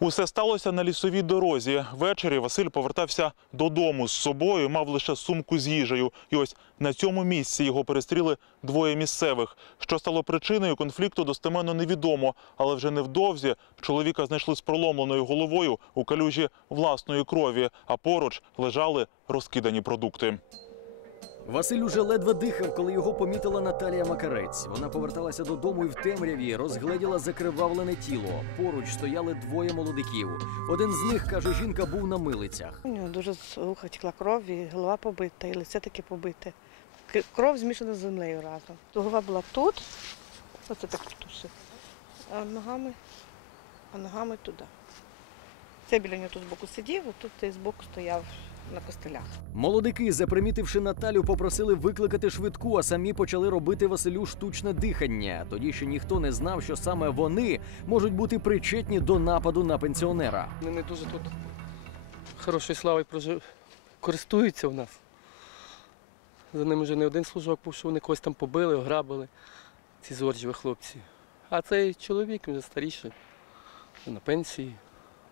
Усе сталося на лісовій дорозі. Ввечері Василь повертався додому з собою, мав лише сумку з їжею. І ось на цьому місці його перестріли двоє місцевих. Що стало причиною конфлікту, достеменно невідомо. Але вже невдовзі чоловіка знайшли з проломленою головою у калюжі власної крові, а поруч лежали розкидані продукти. Василь уже ледве дихав, коли його помітила Наталія Макарець. Вона поверталася додому і в темряві розгледіла закривавлене тіло. Поруч стояли двоє молодиків. Один з них, каже жінка, був на милицях. У нього дуже з уха текла кров, і голова побита, і лице таке побите. Кров змішана з землею разом. Голова була тут, оце так тушив, а ногами, а ногами туди. Це біля нього тут збоку сидів, а тут цей збоку стояв на костелях. Молодики, запримітивши Наталю, попросили викликати швидку, а самі почали робити Василю штучне дихання. Тоді ще ніхто не знав, що саме вони можуть бути причетні до нападу на пенсіонера. Вони не дуже тут хорошою славою прожив... користуються в нас. За ними вже не один служок був, що вони когось там побили, ограбили, ці зорджові хлопці. А цей чоловік він вже старіший, на пенсії.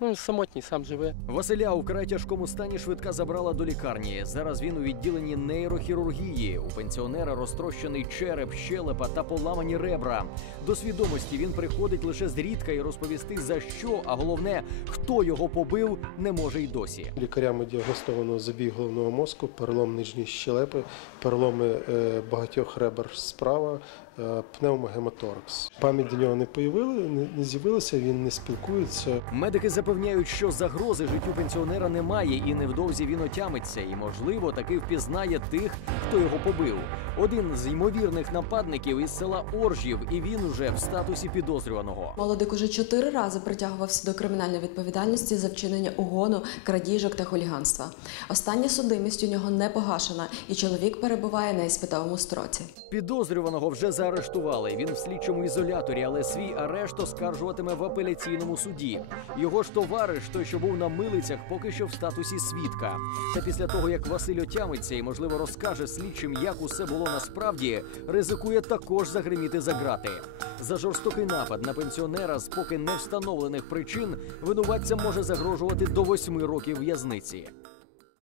Ну, самотній, сам живе. Василя у край тяжкому стані швидка забрала до лікарні. Зараз він у відділенні нейрохірургії. У пенсіонера розтрощений череп, щелепа та поламані ребра. До свідомості він приходить лише зрідка і розповісти за що, а головне, хто його побив, не може й досі. Лікарями діагностовано забій головного мозку, перелом нижньої щелепи, переломи е, багатьох ребер справа, пневмогематоракс. Пам'ять до нього не появили, не, з'явилася, він не спілкується. Медики запевняють, що загрози життю пенсіонера немає, і невдовзі він отямиться, і можливо таки впізнає тих, хто його побив. Один з ймовірних нападників із села Оржів, і він уже в статусі підозрюваного. Молодик уже чотири рази притягувався до кримінальної відповідальності за вчинення угону, крадіжок та хуліганства. Остання судимість у нього не погашена, і чоловік перебуває на іспитовому строці. Підозрюваного вже заарештували. Він в слідчому ізоляторі, але свій арешт оскаржуватиме в апеляційному суді. Його ж товариш, той, що був на милицях, поки що в статусі свідка. Та після того, як Василь отямиться і, можливо, розкаже слідчим, як усе було насправді, ризикує також загриміти за грати. За жорстокий напад на пенсіонера з поки не встановлених причин винуватцям може загрожувати до восьми років в'язниці.